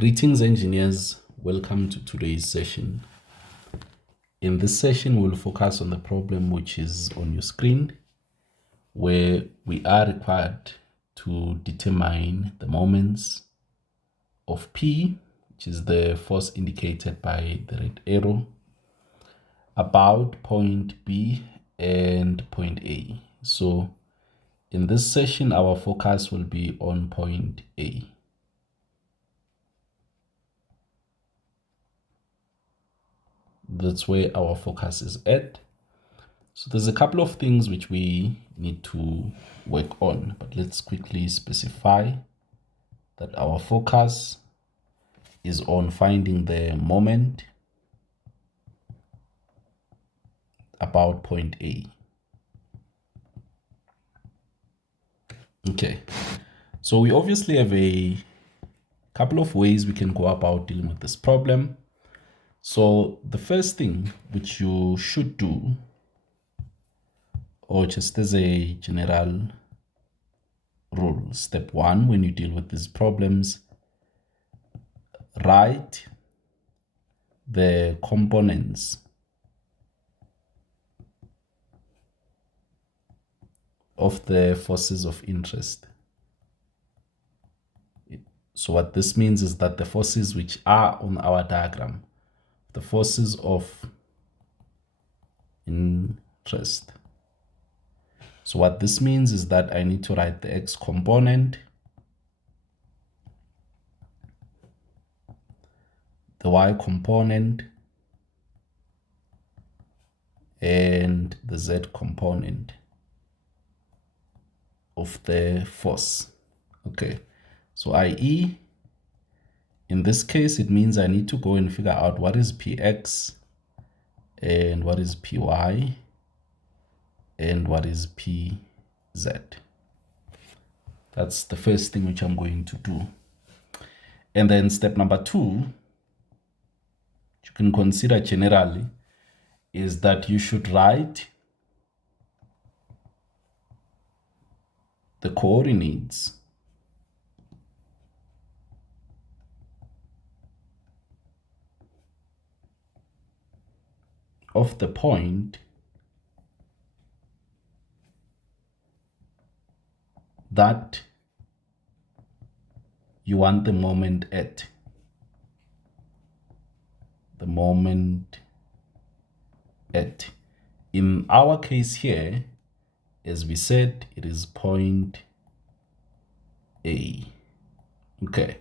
Greetings engineers, welcome to today's session. In this session, we'll focus on the problem which is on your screen, where we are required to determine the moments of P, which is the force indicated by the red arrow, about point B and point A. So in this session, our focus will be on point A. That's where our focus is at. So there's a couple of things which we need to work on, but let's quickly specify that our focus is on finding the moment about point A. Okay, so we obviously have a couple of ways we can go about dealing with this problem. So the first thing which you should do, or just as a general rule, step one, when you deal with these problems, write the components of the forces of interest. So what this means is that the forces which are on our diagram, the forces of interest. So what this means is that I need to write the x component, the y component, and the z component of the force. Okay, so i.e., in this case, it means I need to go and figure out what is px and what is py and what is pz. That's the first thing which I'm going to do. And then step number two, you can consider generally, is that you should write the coordinates of the point that you want the moment at. The moment at. In our case here, as we said, it is point A. Okay,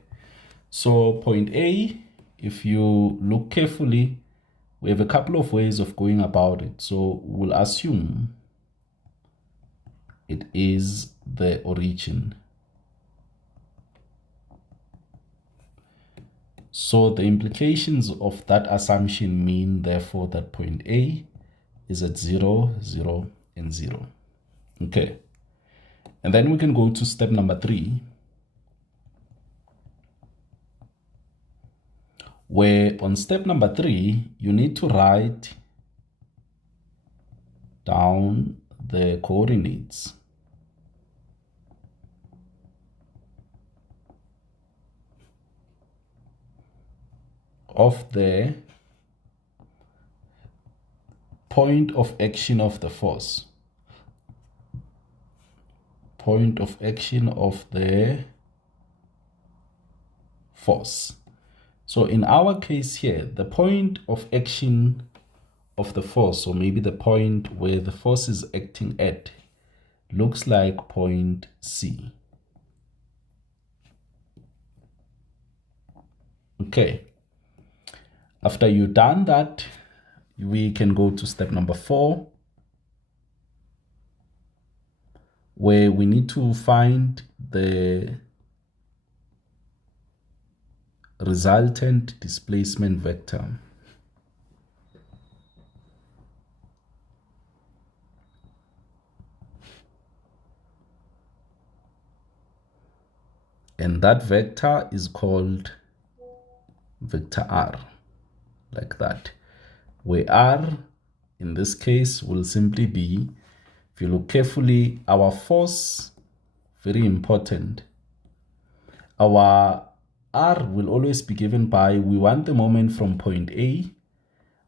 so point A, if you look carefully, we have a couple of ways of going about it. So we'll assume it is the origin. So the implications of that assumption mean, therefore, that point A is at 0, 0, and 0. Okay. And then we can go to step number 3, where on step number 3, you need to write down the coordinates of the point of action of the force. Point of action of the force. So in our case here, the point of action of the force, or maybe the point where the force is acting at, looks like point C. Okay. After you've done that, we can go to step number 4, where we need to find the resultant displacement vector. And that vector is called vector R, like that, where R in this case will simply be, if you look carefully, our force, very important, our R will always be given by, we want the moment from point A,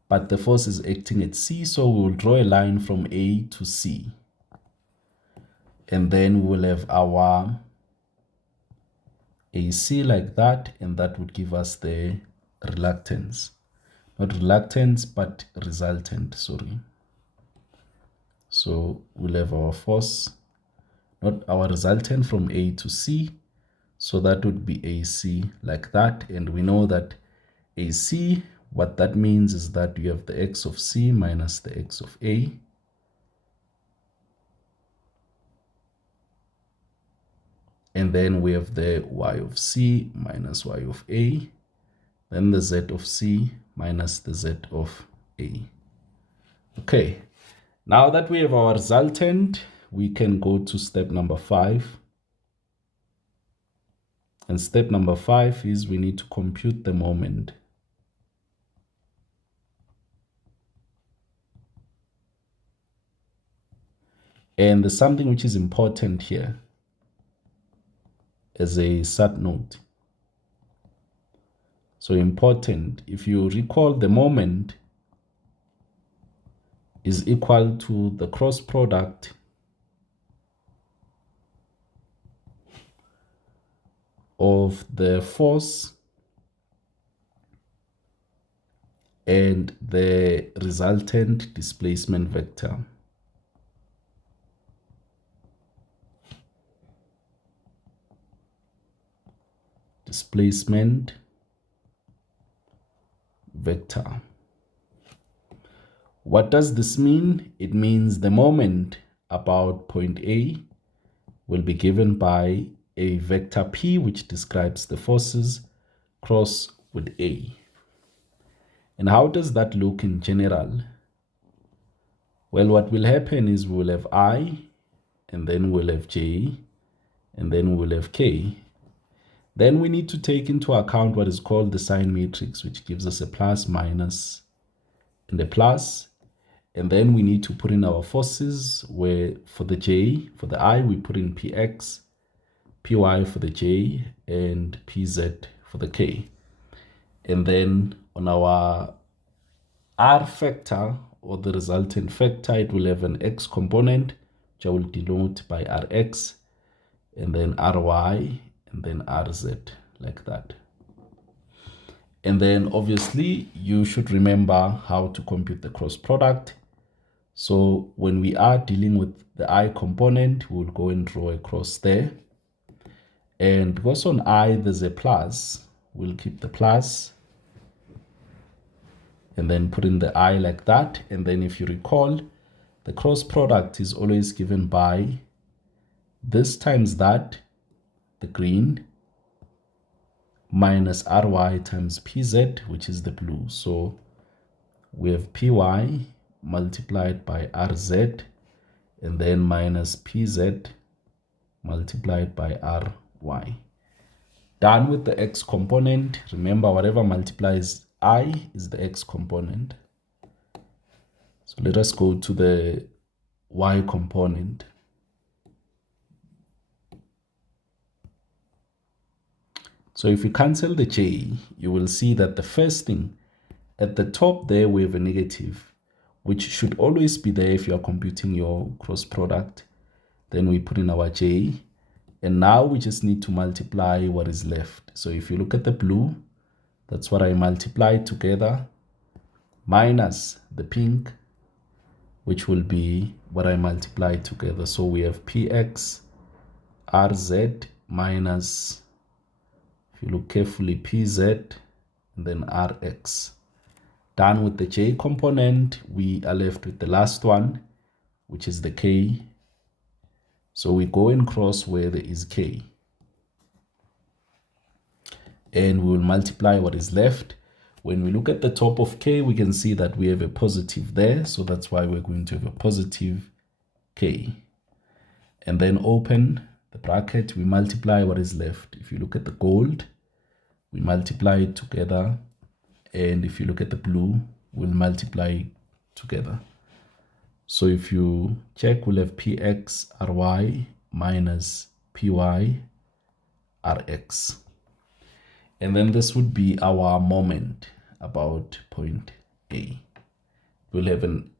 but the force is acting at C, so we will draw a line from A to C. And then we will have our AC like that, and that would give us the reluctance. Not reluctance, but resultant, sorry. So we'll have our force, not our resultant from A to C. So that would be AC like that. And we know that AC, what that means is that you have the x of C minus the x of A. And then we have the y of C minus y of A. Then the z of C minus the z of A. Okay, now that we have our resultant, we can go to step number 5. And step number 5 is we need to compute the moment. And there's something which is important here as a side note. So important, if you recall, the moment is equal to the cross product of the force and the resultant displacement vector. Displacement vector. What does this mean? It means the moment about point A will be given by a vector P, which describes the forces cross with A. And how does that look in general? Well, what will happen is we will have I, and then we'll have J, and then we'll have K. Then we need to take into account what is called the sign matrix, which gives us a plus, minus, and a plus. And then we need to put in our forces, where for the J, for the I, we put in Px, Py for the J, and Pz for the K. And then on our R factor, or the resultant factor, it will have an X component, which I will denote by Rx, and then Ry, and then Rz, like that. And then obviously you should remember how to compute the cross product. So when we are dealing with the I component, we'll go and draw a cross there. And because on I there's a plus, we'll keep the plus and then put in the I like that. And then if you recall, the cross product is always given by this times that, the green, minus Ry times Pz, which is the blue. So we have Py multiplied by Rz, and then minus Pz multiplied by Ry. Done with the x component. Remember, whatever multiplies I is the x component. So let us go to the y component. So if you cancel the j, you will see that the first thing at the top there, we have a negative, which should always be there if you are computing your cross product. Then we put in our j, and now we just need to multiply what is left. So if you look at the blue, that's what I multiplied together, minus the pink, which will be what I multiplied together. So we have Px Rz minus, if you look carefully, Pz, and then Rx. Done with the j component, we are left with the last one, which is the k. So we go and cross where there is k. And we will multiply what is left. When we look at the top of k, we can see that we have a positive there. So that's why we're going to have a positive k. And then open the bracket, we multiply what is left. If you look at the gold, we multiply it together. And if you look at the blue, we'll multiply together. So if you check, we'll have Px Ry minus Py Rx. And then this would be our moment about point A. We'll have an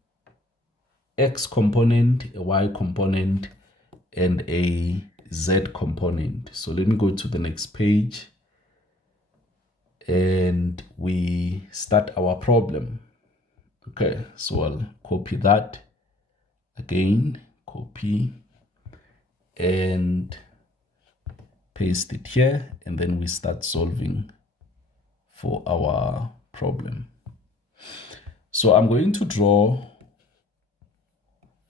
X component, a Y component, and a Z component. So let me go to the next page and we start our problem. Okay, so I'll copy that again, copy and paste it here, and then we start solving for our problem. So I'm going to draw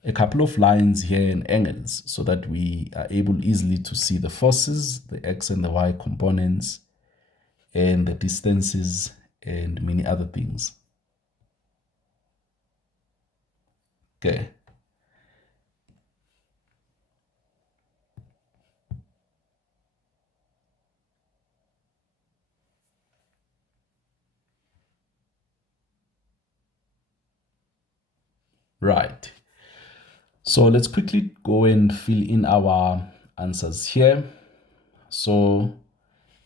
a couple of lines here and angles so that we are able easily to see the forces, the X and the Y components, and the distances and many other things. Okay. Right. So let's quickly go and fill in our answers here. So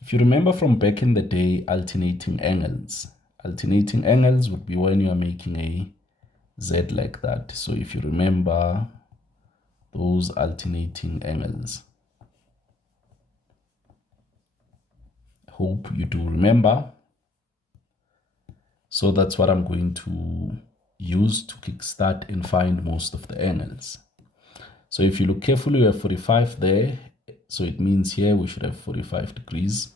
if you remember from back in the day, alternating angles would be when you are making a Z like that. So if you remember those alternating angles, hope you do remember. So that's what I'm going to use to kickstart and find most of the angles. So if you look carefully, we have 45 there. So it means here we should have 45 degrees.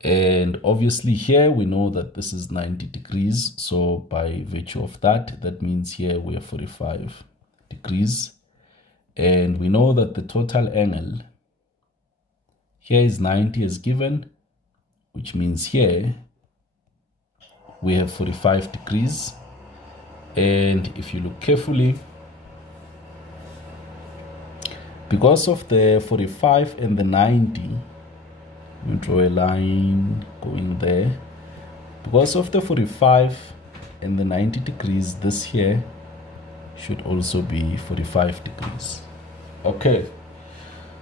And obviously here we know that this is 90 degrees. So by virtue of that, that means here we have 45 degrees. And we know that the total angle here is 90 as given, which means here we have 45 degrees. And if you look carefully, because of the 45 and the 90, we draw a line going there. Because of the 45 and the 90 degrees, this here should also be 45 degrees. Okay,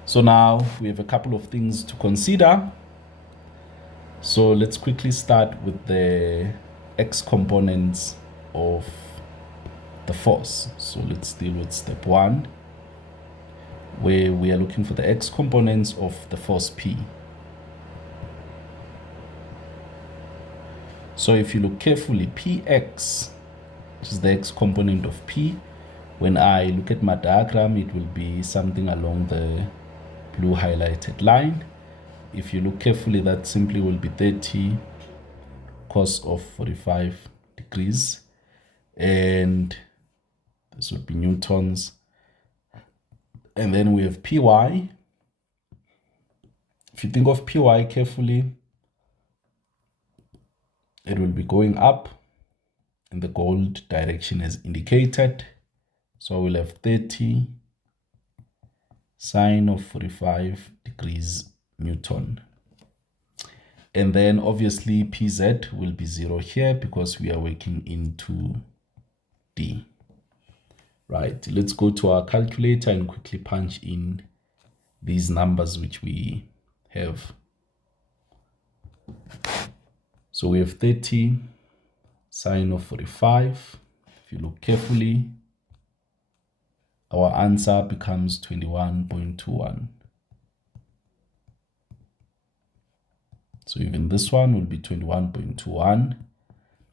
so now we have a couple of things to consider. So let's quickly start with the X components of the force. So let's deal with step 1, where we are looking for the X components of the force P. So if you look carefully, Px, which is the X component of P, when I look at my diagram, it will be something along the blue highlighted line. If you look carefully, that simply will be 30 cos of 45 degrees. And this would be newtons. And then we have Py. If you think of Py carefully, it will be going up in the gold direction as indicated. So we'll have 30 sine of 45 degrees Newton. And then obviously Pz will be 0 here because we are working into D. Right, let's go to our calculator and quickly punch in these numbers which we have. So we have 30 sine of 45. If you look carefully, our answer becomes 21.21. So even this one will be 21.21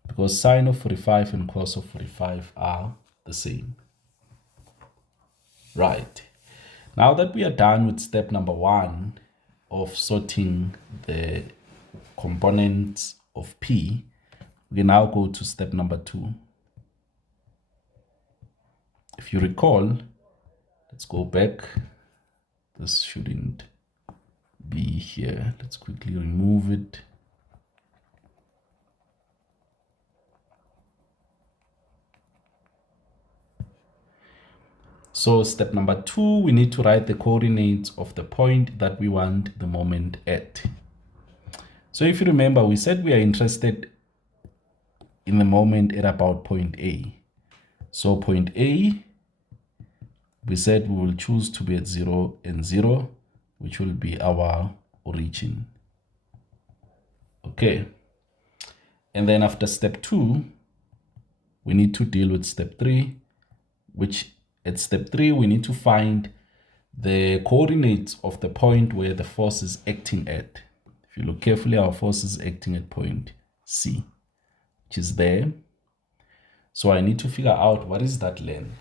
because sine of 45 and cos of 45 are the same. Right. Now that we are done with step number 1 of sorting the components of P, we can now go to step number 2. If you recall, let's go back. This shouldn't be here. Let's quickly remove it. So step number 2, we need to write the coordinates of the point that we want the moment at. So if you remember, we said we are interested in the moment at about point A. So point A, we said we will choose to be at 0 and 0, which will be our origin. Okay. And then after step 2, we need to deal with step 3, which at step 3, we need to find the coordinates of the point where the force is acting at. If you look carefully, our force is acting at point C, which is there. So I need to figure out what is that length.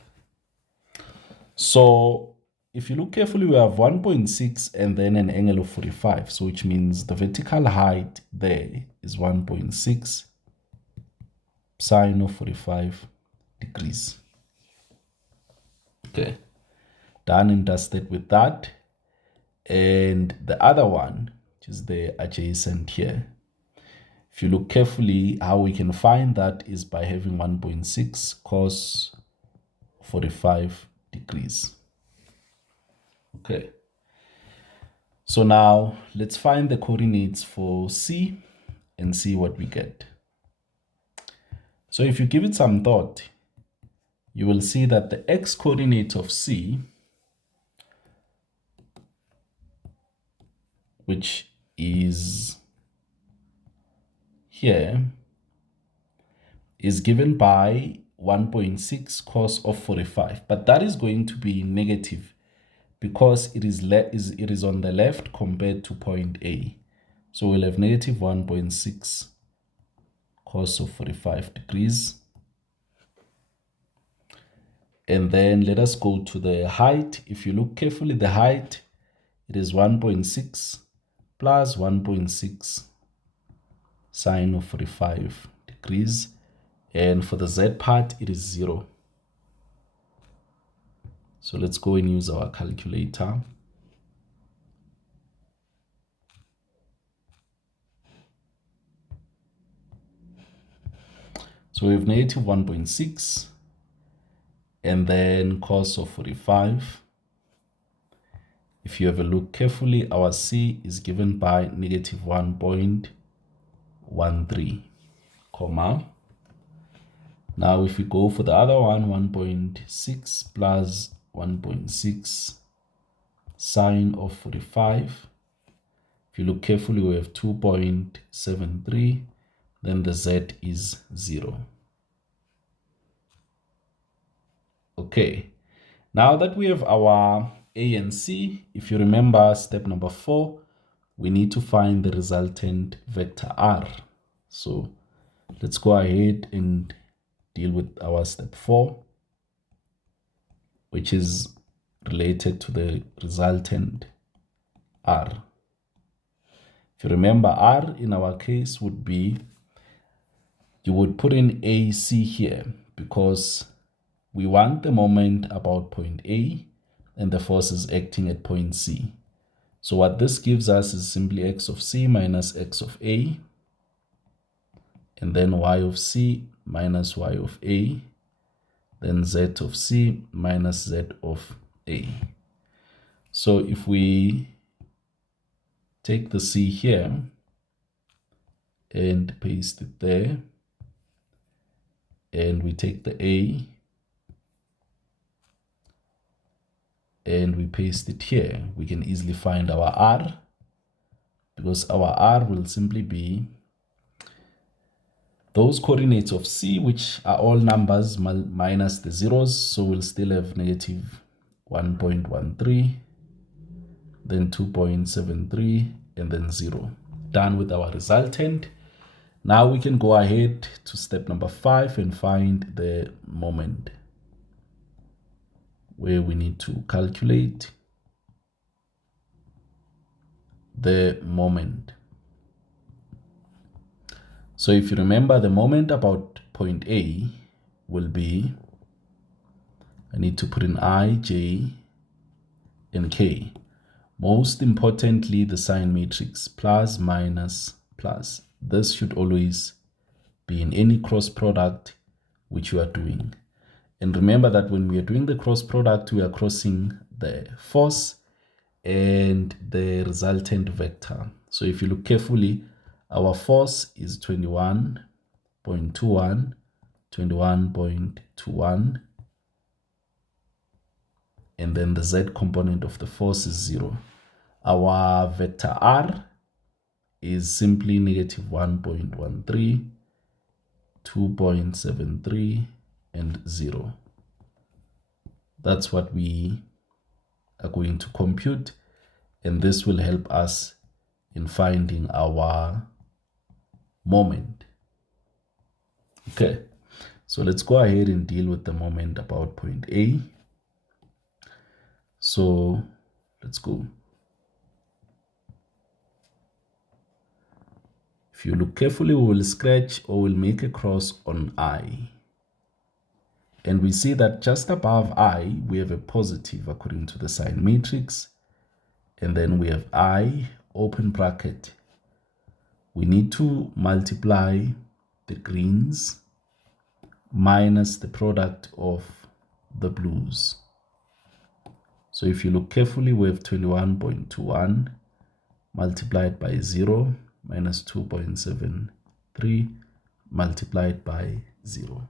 So if you look carefully, we have 1.6 and then an angle of 45. So which means the vertical height there is 1.6 sine of 45 degrees. Okay, done and dusted with that. And the other one, which is the adjacent here. If you look carefully, how we can find that is by having 1.6 cos 45 degrees. Okay. So now let's find the coordinates for C and see what we get. So if you give it some thought, you will see that the x coordinate of C, which is here, is given by 1.6 cos of 45, but that is going to be negative because it is on the left compared to point A. So we'll have negative 1.6 cos of 45 degrees. And then let us go to the height. If you look carefully, the height, it is 1.6 plus 1.6 sine of 45 degrees. And for the Z part, it is 0. So let's go and use our calculator. So we have negative 1.6 and then cos of 45. If you have a look carefully, our C is given by negative 1.13, comma. Now if we go for the other one, 1.6 plus 1.6 sine of 45. If you look carefully, we have 2.73. Then the Z is 0. Okay, now that we have our A and C, if you remember step number 4, we need to find the resultant vector R. So let's go ahead and deal with our step 4, which is related to the resultant R. If you remember, R in our case would be, you would put in AC here because we want the moment about point A and the force is acting at point C. So what this gives us is simply x of C minus x of A, and then y of C minus y of A, then z of C minus z of A. So if we take the C here and paste it there, and we take the A and we paste it here, we can easily find our R, because our R will simply be those coordinates of C, which are all numbers minus the zeros. So we'll still have negative 1.13, then 2.73, and then 0. Done with our resultant. Now we can go ahead to step number 5 and find the moment, where we need to calculate the moment. So if you remember, the moment about point A will be, I need to put in I, J, and K. Most importantly, the sign matrix, plus, minus, plus. This should always be in any cross product which you are doing. And remember that when we are doing the cross product, we are crossing the force and the resultant vector. So if you look carefully, our force is 21.21, 21.21, and then the Z component of the force is 0. Our vector R is simply negative 1.13, 2.73, and 0. That's what we are going to compute, and this will help us in finding our moment. Okay, so let's go ahead and deal with the moment about point A. So let's go. If you look carefully, we will scratch or we'll make a cross on I. And we see that just above I, we have a positive according to the sign matrix. And then we have I, open bracket. We need to multiply the greens minus the product of the blues. So if you look carefully, we have 21.21 multiplied by 0 minus 2.73 multiplied by 0.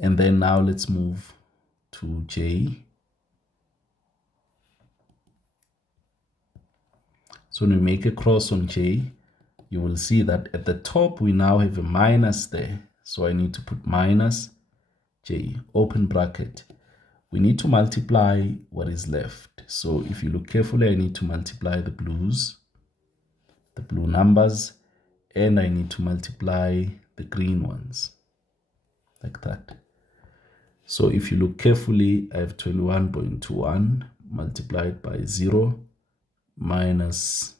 And then now let's move to J. So when we make a cross on J, you will see that at the top we now have a minus there. So I need to put minus J, open bracket. We need to multiply what is left. So if you look carefully, I need to multiply the blues, the blue numbers, and I need to multiply the green ones, like that. So if you look carefully, I have 21.21 multiplied by 0 minus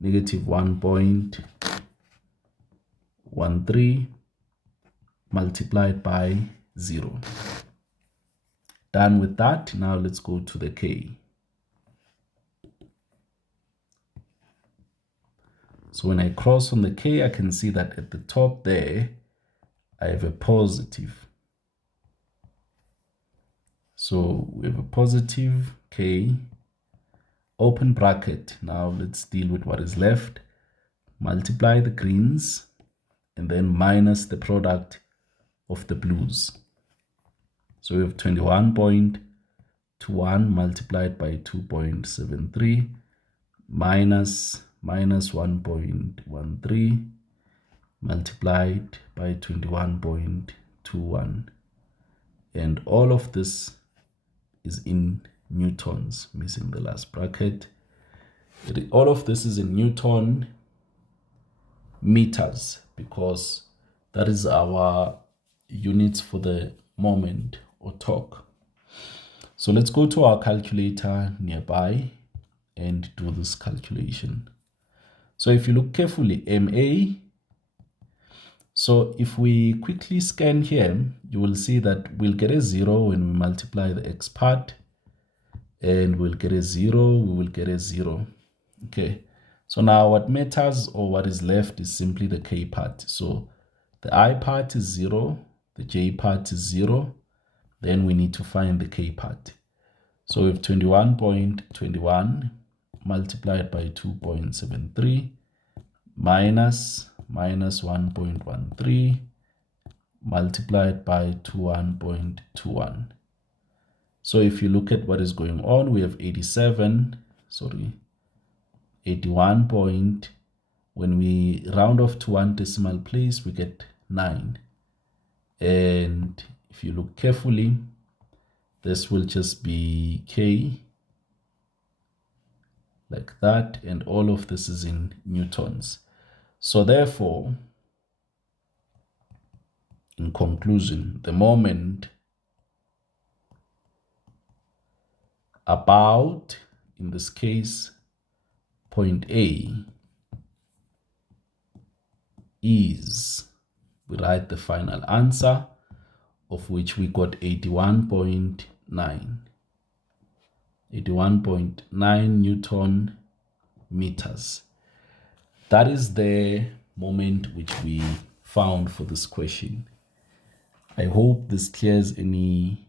negative 1.13 multiplied by 0. Done with that, now let's go to the K. So when I cross on the K, I can see that at the top there, I have a positive. So we have a positive K, open bracket. Now let's deal with what is left. Multiply the greens and then minus the product of the blues. So we have 21.21 multiplied by 2.73 minus 1.13 multiplied by 21.21. And all of this is in newtons, missing the last bracket. All of this is in Newton meters because that is our units for the moment or torque. So let's go to our calculator nearby and do this calculation. So if you look carefully, MA, so if we quickly scan here, you will see that we'll get a 0 when we multiply the x part, and we'll get a 0, we will get a 0. Okay, so now what matters or what is left is simply the K part. So the I part is 0, the J part is 0, then we need to find the K part. So we have 21.21 multiplied by 2.73 minus 1.13 multiplied by 21.21. So if you look at what is going on, we have 81 point, when we round off to one decimal place, we get 9. And if you look carefully, this will just be K, like that, and all of this is in newtons. So therefore, in conclusion, the moment about, in this case, point A is, we write the final answer, of which we got 81.9 Newton meters. That is the moment which we found for this question. I hope this clears any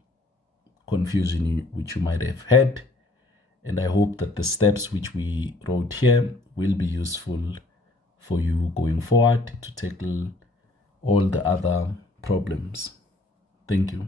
confusion which you might have had, and I hope that the steps which we wrote here will be useful for you going forward to tackle all the other problems. Thank you.